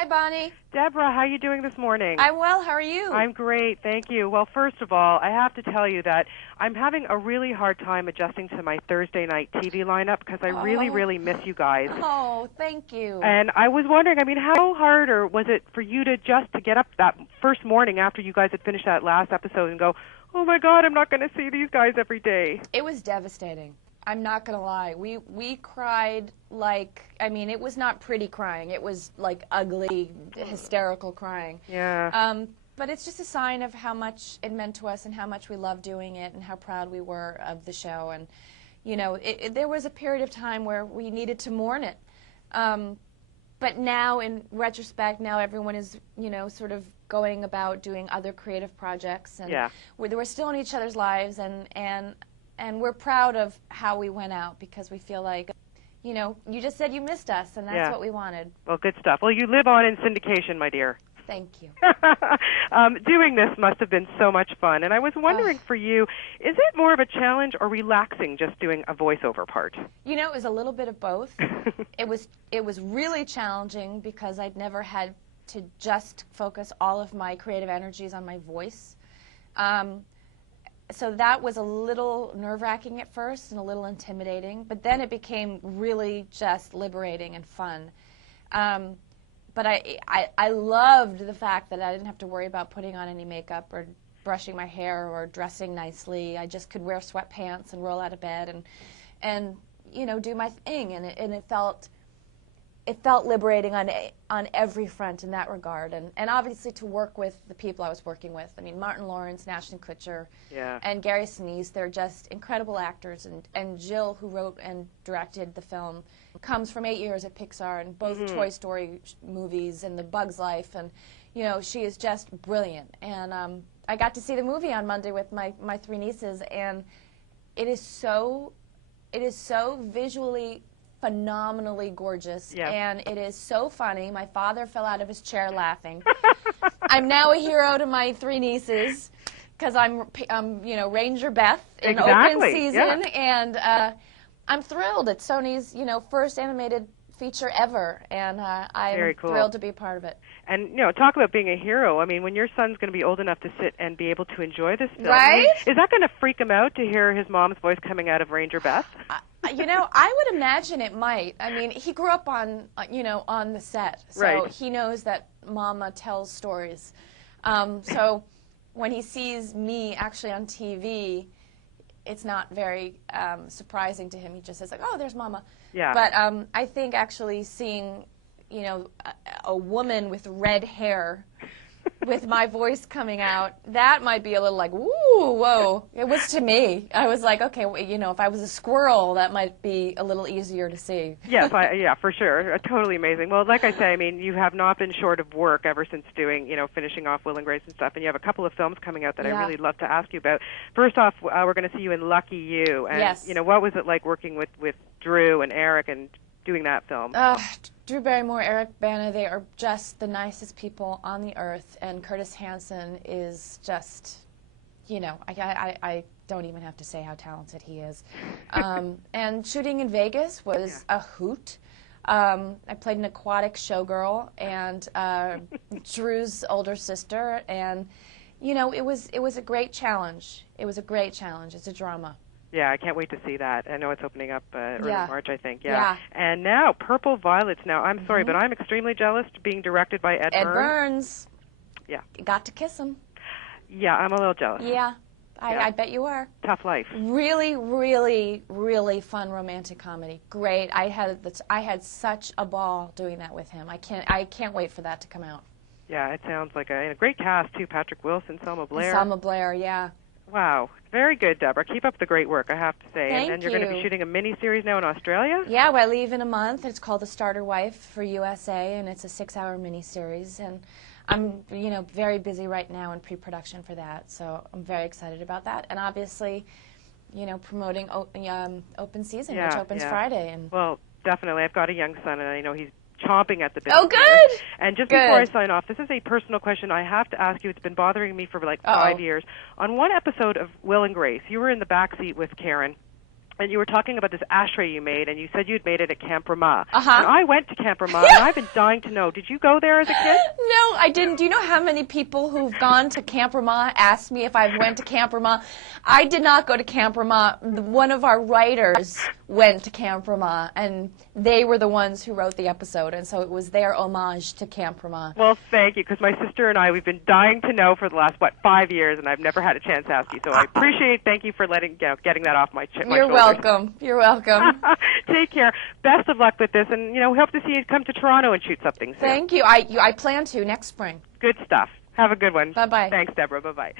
Hi, Bonnie. Debra, how are you doing this morning? I'm well. How are you? I'm great, thank you. Well, first of all, I have to tell you that I'm having a really hard time adjusting to my Thursday night TV lineup because I really miss you guys. Oh, thank you. And I was wondering, how hard or was it for you to get up that first morning after you guys had finished that last episode and go, oh my God, I'm not going to see these guys every day? It was devastating. I'm not going to lie. We cried like, it was not pretty crying. It was like ugly, hysterical crying. Yeah. But it's just a sign of how much it meant to us and how much we loved doing it and how proud we were of the show. And, there was a period of time where we needed to mourn it. But now, in retrospect, now everyone is, sort of going about doing other creative projects. And we're still in each other's lives, and we're proud of how we went out because we feel like, you just said you missed us, and that's what we wanted. Well, good stuff. Well, you live on in syndication, my dear. Thank you. Doing this must have been so much fun. And I was wondering for you, is it more of a challenge or relaxing just doing a voiceover part? It was a little bit of both. It was really challenging because I'd never had to just focus all of my creative energies on my voice. So that was a little nerve-wracking at first and a little intimidating, but then it became really just liberating and fun. But I loved the fact that I didn't have to worry about putting on any makeup or brushing my hair or dressing nicely. I just could wear sweatpants and roll out of bed and do my thing, and it felt liberating on every front in that regard, and obviously to work with the people I was working with. Martin Lawrence, Ashton Kutcher, and Gary Sinise, they're just incredible actors, and Jill, who wrote and directed the film, comes from 8 years at Pixar and both Toy Story movies and The Bug's Life, and she is just brilliant. And I got to see the movie on Monday with my three nieces, and it is so visually phenomenally gorgeous, and it is so funny. My father fell out of his chair laughing. I'm now a hero to my three nieces because I'm Ranger Beth in open season, and I'm thrilled. It's Sony's first animated feature ever, and I'm thrilled to be a part of it. And talk about being a hero. When your son's going to be old enough to sit and be able to enjoy this film, right? Is that going to freak him out to hear his mom's voice coming out of Ranger Beth? I would imagine it might. He grew up on the set, so he knows that Mama tells stories. So when he sees me actually on TV, it's not very surprising to him. He just says like, "Oh, there's Mama." Yeah. But I think actually seeing, a woman with red hair with my voice coming out, that might be a little like, woo, whoa. It was to me. I was like, okay, if I was a squirrel, that might be a little easier to see. Yes, for sure. Totally amazing. Well, like I say, you have not been short of work ever since doing, finishing off Will and Grace and stuff, and you have a couple of films coming out that I really love to ask you about. First off, we're going to see you in Lucky You, and what was it like working with Drew and Eric and doing that film? Drew Barrymore, Eric Bana, they are just the nicest people on the earth, and Curtis Hanson is just, I don't even have to say how talented he is. And shooting in Vegas was a hoot. I played an aquatic showgirl and Drew's older sister, and it was a great challenge. It was a great challenge. It's a drama. Yeah, I can't wait to see that. I know it's opening up early March, I think. Yeah. And now, Purple Violets. Now, I'm sorry, but I'm extremely jealous being directed by Ed Burns. Ed Burns. Yeah. Got to kiss him. Yeah, I'm a little jealous. Yeah. I bet you are. Tough life. Really, really, really fun romantic comedy. Great. I had such a ball doing that with him. I can't wait for that to come out. Yeah, it sounds like a great cast too. Patrick Wilson, Selma Blair. Selma Blair, yeah. Wow. Very good, Debra. Keep up the great work, I have to say. Thank and then you're going to be shooting a mini-series now in Australia? Yeah, well, I leave in a month. It's called The Starter Wife for USA, and it's a 6-hour mini-series. And I'm, very busy right now in pre-production for that, so I'm very excited about that. And obviously, promoting Open Season, which opens Friday. And well, definitely. I've got a young son, and I know he's chomping at the bit. Oh, good! And just before I sign off, this is a personal question I have to ask you. It's been bothering me for like 5 years. On one episode of Will and Grace, you were in the back seat with Karen, and you were talking about this ashtray you made, and you said you'd made it at Camp Rama. Uh-huh. And I went to Camp Rama, and I've been dying to know, did you go there as a kid? No, I didn't. Do you know how many people who've gone to Camp Rama asked me if I went to Camp Rama? I did not go to Camp Rama. One of our writers went to Camp Rama, and they were the ones who wrote the episode, and so it was their homage to Camp Rama. Well, thank you, because my sister and I, we've been dying to know for the last, 5 years, and I've never had a chance to ask you, so I appreciate, thank you for getting that off my shoulders. You're welcome. You're welcome. Take care. Best of luck with this, and, we hope to see you come to Toronto and shoot something soon. Thank you. I plan to next spring. Good stuff. Have a good one. Bye-bye. Thanks, Debra. Bye-bye.